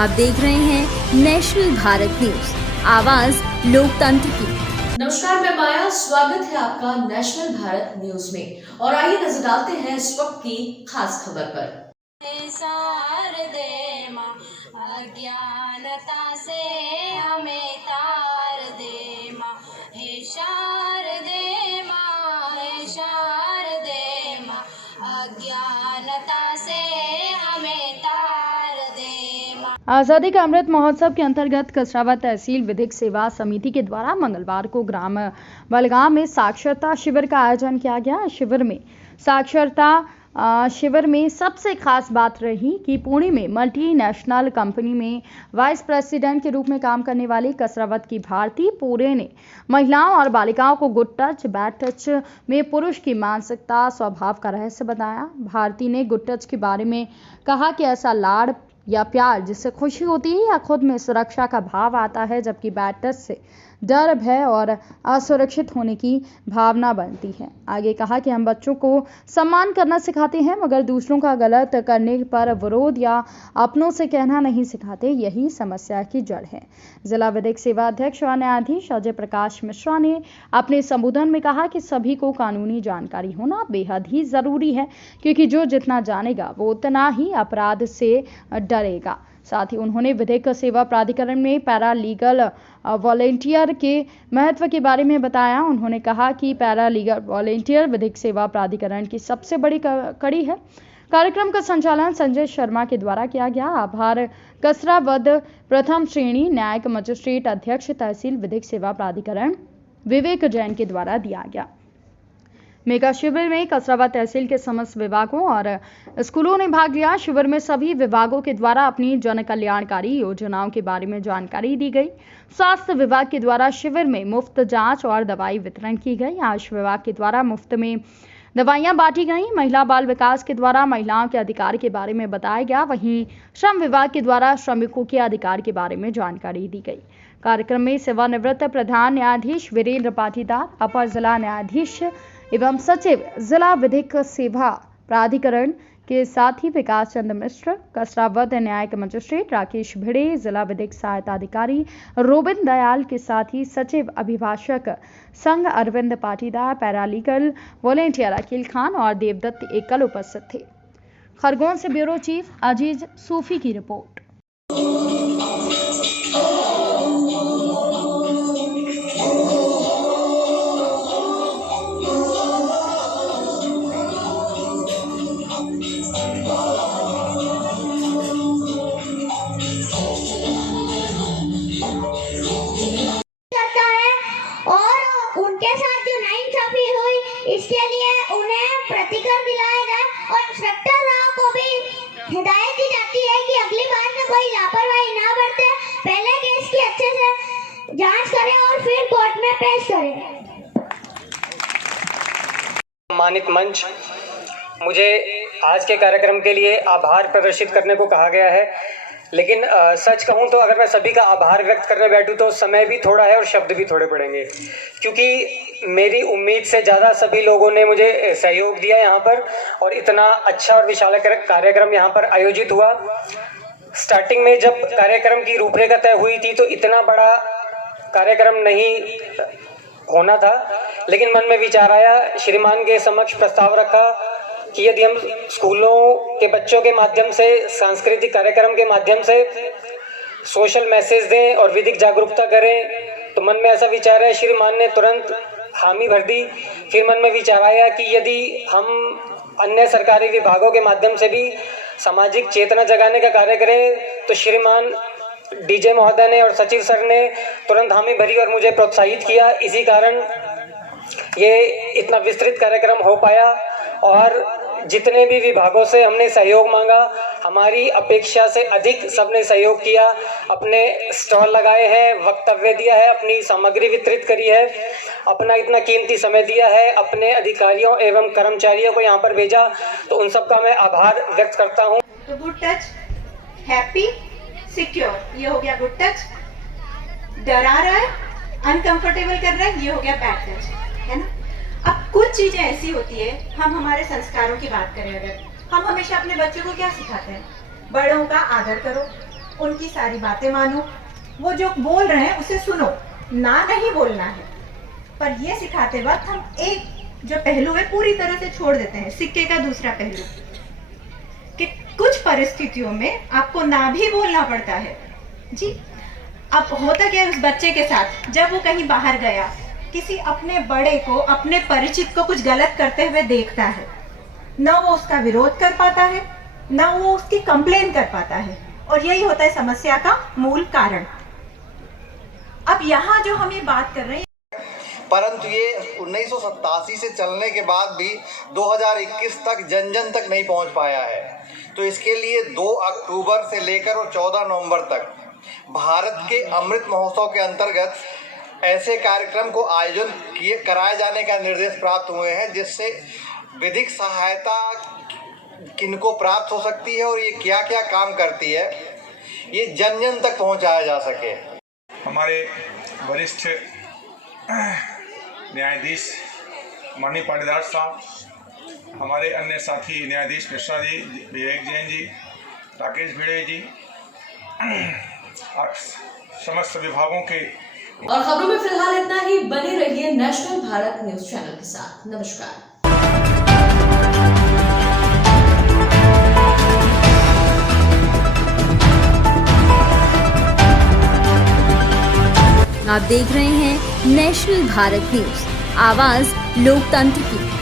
आप देख रहे हैं नेशनल भारत न्यूज, आवाज लोकतंत्र की। नमस्कार, मैं माया। स्वागत है आपका नेशनल भारत न्यूज में और आइए नजर डालते हैं इस वक्त की खास खबर पर। अज्ञानता से हमें तार दे माँ, हे शारदे माँ, हे शारदे माँ, अज्ञानता से हमें तार दे माँ। आज़ादी का अमृत महोत्सव के अंतर्गत कसरावद तहसील विधिक सेवा समिति के द्वारा मंगलवार को ग्राम बलगाम में साक्षरता शिविर का आयोजन किया गया। शिविर में सबसे खास बात रही कि पुणे में मल्टीनेशनल कंपनी में वाइस प्रेसिडेंट के रूप में काम करने वाली कसरावद की भारती पूरे ने महिलाओं और बालिकाओं को गुड टच, बैड टच में पुरुष की मानसिकता स्वभाव का रहस्य बताया। भारती ने गुड टच के बारे में कहा कि ऐसा लाड़ या प्यार जिससे खुशी होती है या खुद में सुरक्षा का भाव आता है, जबकि बैड टच से डर, भय और असुरक्षित होने की भावना बनती है। आगे कहा कि हम बच्चों को सम्मान करना सिखाते हैं, मगर दूसरों का गलत करने पर विरोध या अपनों से कहना नहीं सिखाते। यही समस्या की जड़ है। जिला विधिक सेवा अध्यक्ष और न्यायाधीश अजय प्रकाश मिश्रा ने अपने संबोधन में कहा कि सभी को कानूनी जानकारी होना बेहद ही जरूरी है, क्योंकि जो जितना जानेगा वो उतना ही अपराध से डरेगा। साथ ही उन्होंने विधिक सेवा प्राधिकरण में पैरा लीगल वॉलेंटियर के महत्व के बारे में बताया। उन्होंने कहा कि पैरा लीगल वॉलेंटियर विधिक सेवा प्राधिकरण की सबसे बड़ी कड़ी है। कार्यक्रम का संचालन संजय शर्मा के द्वारा किया गया। आभार कसरावद प्रथम श्रेणी न्यायिक मजिस्ट्रेट अध्यक्ष तहसील विधिक सेवा प्राधिकरण विवेक जैन के द्वारा दिया गया। मेगा शिविर में कसरावद तहसील के समस्त विभागों और स्कूलों ने भाग लिया। शिविर में सभी विभागों के द्वारा अपनी जन कल्याणकारी योजनाओं के बारे में जानकारी दी गई। स्वास्थ्य विभाग के द्वारा शिविर में मुफ्त जांच और दवाई वितरण की गई। आयुष विभाग के द्वारा मुफ्त में दवाइयां बांटी गई। महिला बाल विकास के द्वारा महिलाओं के अधिकार के बारे में बताया गया। वहीं श्रम विभाग के द्वारा श्रमिकों के अधिकार के बारे में जानकारी दी गई। कार्यक्रम में सेवानिवृत्त प्रधान न्यायाधीश वीरेंद्र पाटीदार, अपर जिला न्यायाधीश एवं सचिव जिला विधिक सेवा प्राधिकरण के साथ ही विकास चंद्र मिश्र, कसरावद न्यायिक मजिस्ट्रेट राकेश भिड़े, जिला विधिक सहायता अधिकारी रोबिन दयाल के साथ ही सचिव अभिभाषक संघ अरविंद पाटीदार, पैरालीगल वॉलेंटियर अकील खान और देवदत्त एकल उपस्थित थे। खरगोन से ब्यूरो चीफ अजीज सूफी की रिपोर्ट। उनके साथ जो नाइंसाफी हुई, इसके लिए उन्हें प्रतिकर दिलाया जाए और इंस्पेक्टर साहब को भी हिदायत दी जाती है कि अगली बार में कोई लापरवाही ना बरते, पहले केस की अच्छे से जांच करें और फिर कोर्ट में पेश करें। सम्मानित मंच, मुझे आज के कार्यक्रम के लिए आभार प्रदर्शित करने को कहा गया है, लेकिन सच कहूँ तो अगर मैं सभी का आभार व्यक्त करने बैठूँ तो समय भी थोड़ा है और शब्द भी थोड़े पड़ेंगे, क्योंकि मेरी उम्मीद से ज़्यादा सभी लोगों ने मुझे सहयोग दिया यहाँ पर और इतना अच्छा और विशाल कार्यक्रम यहाँ पर आयोजित हुआ। स्टार्टिंग में जब कार्यक्रम की रूपरेखा तय हुई थी तो इतना बड़ा कार्यक्रम नहीं होना था, लेकिन मन में विचार आया, श्रीमान के समक्ष प्रस्ताव रखा कि यदि हम स्कूलों के बच्चों के माध्यम से, सांस्कृतिक कार्यक्रम के माध्यम से सोशल मैसेज दें और विधिक जागरूकता करें, तो मन में ऐसा विचार है। श्रीमान ने तुरंत हामी भर दी। फिर मन में विचार आया कि यदि हम अन्य सरकारी विभागों के माध्यम से भी सामाजिक चेतना जगाने का कार्य करें, तो श्रीमान डीजे महोदय ने और सचिव सर ने तुरंत हामी भरी और मुझे प्रोत्साहित किया। इसी कारण ये इतना विस्तृत कार्यक्रम हो पाया और जितने भी विभागों से हमने सहयोग मांगा, हमारी अपेक्षा से अधिक सबने सहयोग किया। अपने स्टॉल लगाए हैं, वक्तव्य दिया है, अपनी सामग्री वितरित करी है, अपना इतना कीमती समय दिया है, अपने अधिकारियों एवं कर्मचारियों को यहाँ पर भेजा, तो उन सबका मैं आभार व्यक्त करता हूँ। तो गुड टच, हैप्पी, सिक्योर, ये हो गया गुड टच। डरा रहा है, अनकंफर्टेबल कर रहा है, ये हो गया बैड टच, है ना। अब कुछ चीजें ऐसी होती है, हम हमारे संस्कारों की बात करें, अगर हम हमेशा अपने बच्चों को क्या सिखाते हैं, बड़ों का आदर करो, उनकी सारी बातें मानो, वो जो बोल रहे हैं उसे सुनो, ना नहीं बोलना है। पर ये सिखाते वक्त हम एक जो पहलू है पूरी तरह से छोड़ देते हैं, सिक्के का दूसरा पहलू, कि कुछ परिस्थितियों में आपको ना भी बोलना पड़ता है। जी, अब होता क्या है उस बच्चे के साथ, जब वो कहीं बाहर गया, किसी अपने बड़े को, अपने परिचित को कुछ गलत करते हुए देखता है, ना वो उसका विरोध कर पाता है, ना वो उसकी कंप्लेन कर पाता है, और यही होता है समस्या का मूल कारण। अब यहाँ जो हम ये बात कर रहे हैं, परंतु ये 1987 से चलने के बाद भी 2021 तक जन जन तक नहीं पहुंच पाया है। तो इसके लिए 2 अक्टूबर से लेकर और 14 नवंबर तक भारत के अमृत महोत्सव के अंतर्गत ऐसे कार्यक्रम को आयोजन कराए जाने का निर्देश प्राप्त हुए हैं, जिससे विधिक सहायता किनको प्राप्त हो सकती है और ये क्या क्या काम करती है, ये जन जन तक पहुंचाया जा सके। हमारे वरिष्ठ न्यायाधीश माननीय पाटीदार साहब, हमारे अन्य साथी न्यायाधीश मिश्रा जी, विवेक जैन जी, राकेश भिड़े जी, समस्त विभागों के। और खबरों में फिलहाल इतना ही। बने रहिए नेशनल भारत न्यूज चैनल के साथ। नमस्कार। आप देख रहे हैं नेशनल भारत न्यूज, आवाज लोकतंत्र की।